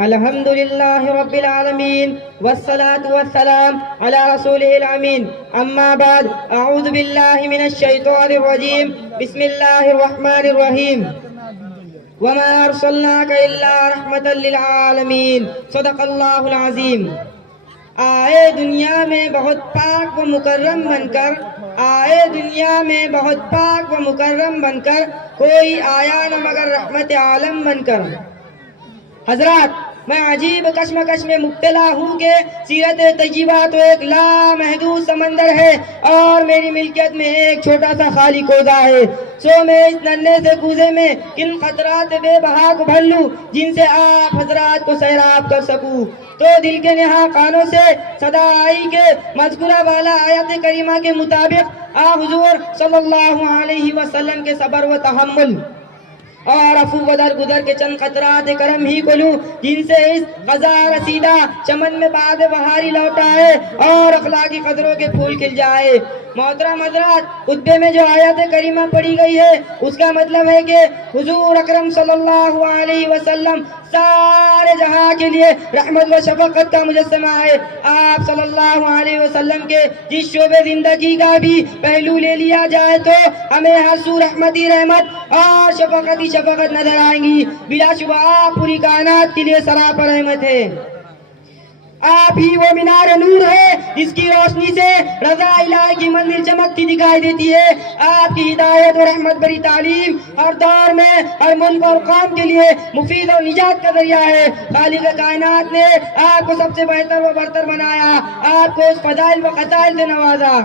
الحمد لله رب العالمين والصلاة والسلام على رسوله الأمين أما بعد أعوذ بالله من الشيطان الرجيم بسم الله الرحمن الرحيم وما أرسلناك إلا رحمة للعالمين صدق الله العظيم. آئے دنیا میں بہت پاک و مکرم بن کر، آئے دنیا میں بہت پاک و مکرم بن کر، کوئی آیا نہ مگر رحمت عالم بن کر. حضرات، میں عجیب کشمکش میں مبتلا ہوں کہ سیرت طیبہ تو ایک لامحدود سمندر ہے اور میری ملکیت میں ایک چھوٹا سا خالی کوزہ ہے. سو میں اس ننھے سے کوزے میں کن قطرات بے بہا کو بھر لوں جن سے آپ حضرات کو سیراب کر سکوں. تو دل کے نہا کانوں سے صدا آئی کہ مذکورہ والا آیت کریمہ کے مطابق آپ حضور صلی اللہ علیہ وسلم کے صبر و تحمل اور عفو و درگزر کے چند قطرات کرم ہی کو لوں جن سے اس قضا رسیدہ چمن میں باد بہاری لوٹ آئے اور اخلاقی قدروں کے پھول کھل جائے. محترم حضرات، خطبے میں جو آیت کریمہ پڑھی گئی ہے اس کا مطلب ہے کہ حضور اکرم صلی اللہ علیہ وسلم سارے جہاں کے لیے رحمت و شفقت کا مجسمہ ہے. آپ صلی اللہ علیہ وسلم کے جس شعبے زندگی کا بھی پہلو لے لیا جائے تو ہمیں ہر سو رحمتی رحمت اور شفقتی شفقت نظر آئیں گی. بلا شبہ آپ پوری کائنات کے لیے سراپا رحمت ہے. آپ ہی وہ مینار نور ہے جس کی روشنی سے رضا الہی کی منزل چمکتی دکھائی دیتی ہے. آپ کی ہدایت و رحمت بری تعلیم ہر دور میں ہر ملک اور قوم کے لیے مفید اور نجات کا ذریعہ ہے. خالق کائنات نے آپ کو سب سے بہتر و برتر بنایا، آپ کو اس فضائل و قطائل سے نوازا.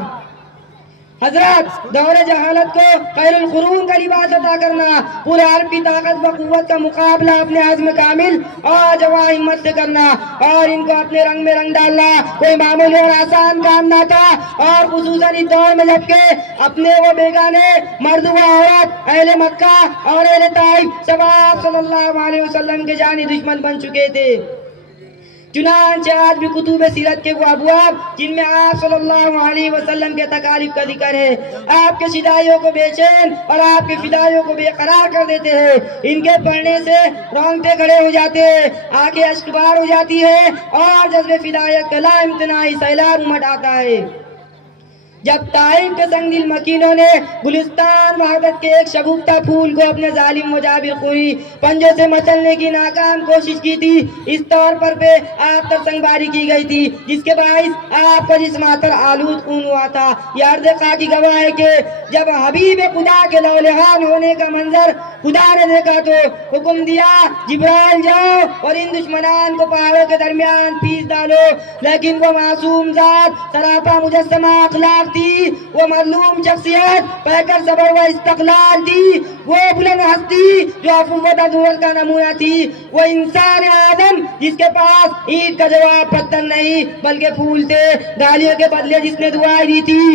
حضرات، دور جہالت کو خیر القرون کا لباس عطا کرنا، پورے عالم کی طاقت و قوت کا مقابلہ اپنے عزم کامل اور جواں ہمت سے کرنا اور ان کو اپنے رنگ میں رنگ ڈالنا کوئی معمولی اور آسان کام نہ تھا. اور خصوصاً اس دور میں جبکہ اپنے وہ بیگانے مرد و عورت، اہل مکہ اور اہل طائف سب آپ صلی اللہ علیہ وسلم کے جانی دشمن بن چکے تھے. چنانچہ آج بھی کتب سیرت کے وہ ابواب جن میں آپ صلی اللہ علیہ وسلم کے تکالیف کا ذکر ہے آپ کے شدائیوں کو بے چین اور آپ کے فدائیوں کو بے قرار کر دیتے ہیں. ان کے پڑھنے سے رونگٹے کھڑے ہو جاتے ہیں، آنکھیں اشکبار ہو جاتی ہے اور جذب فدائیت کا لا امتناعی سیلاب امٹ آتا ہے. جب طائف کے سنگ دل مکینوں نے گلستان وحدت کے ایک شگفتہ پھول کو اپنے ظالم و جابر خوری پنجوں سے مچلنے کی ناکام کوشش کی تھی، اس طور پر پہ آپ پر سنگباری کی گئی تھی جس کے باعث آپ کا جسم آتر آلود خون ہوا تھا. یہ عرض خاکی گواہ ہے کہ جب حبیب خدا کے لولہان ہونے کا منظر خدا نے دیکھا تو حکم دیا جبرائیل جاؤ اور ان دشمنان کو پہاڑوں کے درمیان پیس ڈالو. لیکن وہ معصوم ذات سراپا مجسمہ اخلاق تھی، وہ مظلوم شخصیت پیکر صبر و استقلال تھی، وہ بلند ہستی جو عفو و تدبر کا نمونہ تھی، وہ انسان آدم جس کے پاس اینٹ کا جواب پتھر نہیں بلکہ پھول تھے. گالیوں کے بدلے جس نے دعائیں دی تھی،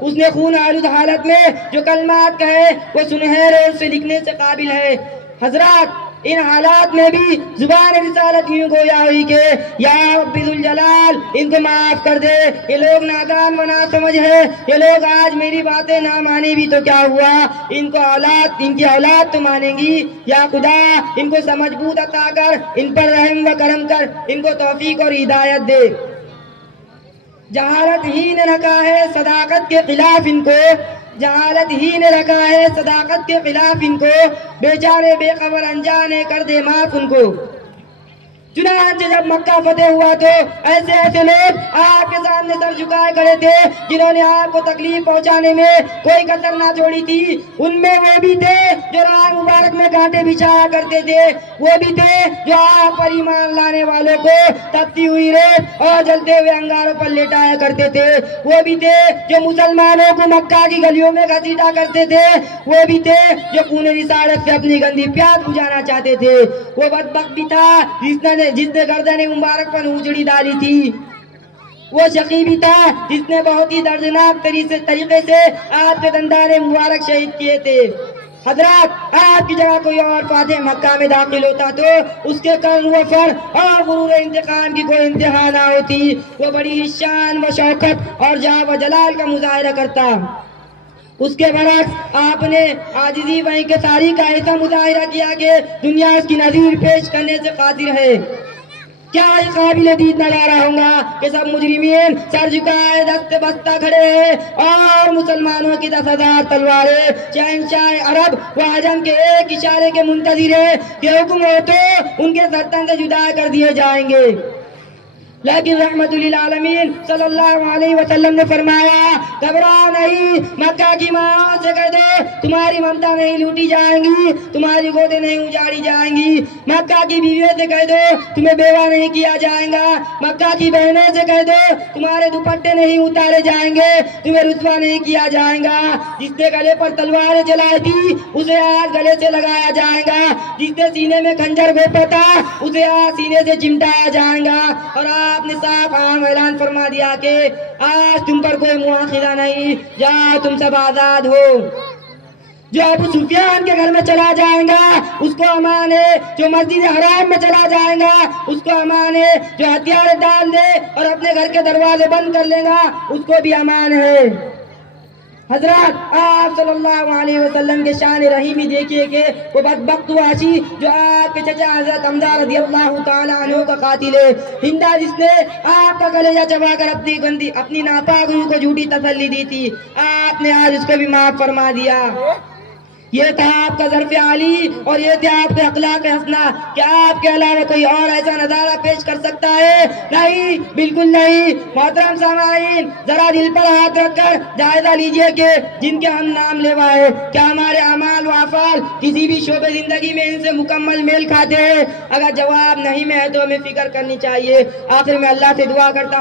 اس نے خون آلود حالت میں جو کلمات کہے وہ سنہرے اس سے لکھنے سے قابل ہے. حضرات، ان حالات میں بھی زبان رسالت یوں گویا ہوئی کہ یا رب ذوالجلال ان کو معاف کر دے، یہ لوگ نادان و ناسمجھ ہے، یہ لوگ آج میری باتیں نہ مانی بھی تو کیا ہوا، ان کی اولاد تو مانیں گی. یا خدا ان کو سمجھ بوجھ عطا کر، ان پر رحم و کرم کر، ان کو توفیق اور ہدایت دے. جہالت ہی نے رکھا ہے صداقت کے خلاف ان کو، جہالت ہی نے رکھا ہے صداقت کے خلاف ان کو، بیچارے بے خبر انجانے کر دے معاف ان کو. چنانچہ جب مکہ فتح ہوا تو ایسے ایسے لوگ آپ کے سامنے سر جھکائے کھڑے تھے جنہوں نے آپ کو تکلیف پہنچانے میں کوئی کسر نہ چھوڑی تھی. ان میں وہ بھی تھے جو راہ مبارک میں کانٹے بچھایا کرتے تھے، وہ بھی تھے جو آپ پر ایمان لانے والوں کو تپتی ہوئی ریت اور جلتے ہوئے انگاروں پر لیٹایا کرتے تھے، وہ بھی تھے جو مسلمانوں کو مکہ کی گلیوں میں گھسیٹا کرتے تھے، وہ بھی تھے جو خون رسالت سے اپنی گندی پیاس بجھانا چاہتے تھے. وہ بدبخت بھی تھا جس نے گردن مبارک پر اونچڑی ڈالی تھی، وہ شقی بھی تھا جس نے بہت ہی دردناک طریقے سے آپ کے دندان مبارک شہید کیے تھے. حضرات، آپ کی جگہ کوئی اور فاتح مکہ میں داخل ہوتا تو اس کے قرض و فر اور غرور انتقام کی کوئی انتہا نہ ہوتی. وہ بڑی شان و شوکت اور جاہ و جلال کا مظاہرہ کرتا. اس کے برعکس آپ نے عاجزی و انکساری کا ایسا مظاہرہ کیا کہ دنیا اس کی نظیر پیش کرنے سے قاصر ہے۔ کیا یہ قابل دید نظارہ ہوگا کہ سب مجرمین سر جھکائے دست بستہ کھڑے ہیں اور مسلمانوں کی 10,000 تلواریں شہنشاہ عرب و عجم کے ایک اشارے کے منتظر ہیں کہ حکم ہو تو ان کے سرطن سے جدا کر دیے جائیں گے۔ لیکن رحمت للعالمین صلی اللہ علیہ وسلم نے فرمایا گھبراؤ نہیں، مکہ کی ماں سے کہہ دو تمہاری ممتا نہیں لوٹی جائیں گی، تمہاری گودیں نہیں اجاڑی جائیں گی۔ مکہ کی بیویوں سے کہہ دو تمہیں بیوہ نہیں کیا جائے گا۔ مکہ کی بہنوں سے کہہ دو تمہارے دوپٹے نہیں اتارے جائیں گے، تمہیں رسوا نہیں کیا جائے گا۔ جس نے گلے پر تلواریں چلائی تھی اسے آج گلے سے لگایا جائے گا، جس نے سینے میں خنجر گھونپا تھا اسے آج سینے سے چمٹایا جائے گا۔ اور آپ نے صاف عام اعلان فرما دیا کہ آج تم پر کوئی مواخذہ نہیں، جاؤ تم سب آزاد ہو۔ جو ابو سفیان کے گھر میں چلا جائے گا اس کو امان ہے، جو مسجد حرام میں چلا جائے گا اس کو امان ہے، جو ہتھیار ڈال دے اور اپنے گھر کے دروازے بند کر لے گا اس کو بھی امان ہے۔ حضرات آپ صلی اللہ علیہ وسلم کے شان رحیمی دیکھیے کہ وہ بدبخت وحشی جو آپ کے چچا حضرت حمزہ رضی اللہ تعالیٰ عنہ کا قاتل ہے، ہندا جس نے آپ کا کلیجہ چبا کر اپنی ناپاک روح کو جھوٹی تسلی دی تھی، آپ نے آج اس کو بھی معاف فرما دیا۔ یہ تھا آپ کا ظرف عالی اور یہ تھا آپ کے اخلاق حسنہ۔ کیا آپ کے علاوہ کوئی اور ایسا نظارہ پیش کر سکتا ہے؟ نہیں، بالکل نہیں۔ محترم سامعین، ذرا دل پر ہاتھ رکھ کر جائزہ لیجئے کہ جن کے ہم نام لیوا ہے کیا ہمارے اعمال و افعال کسی بھی شعبے زندگی میں ان سے مکمل میل کھاتے ہیں؟ اگر جواب نہیں میں ہے تو ہمیں فکر کرنی چاہیے۔ آخر میں اللہ سے دعا کرتا ہوں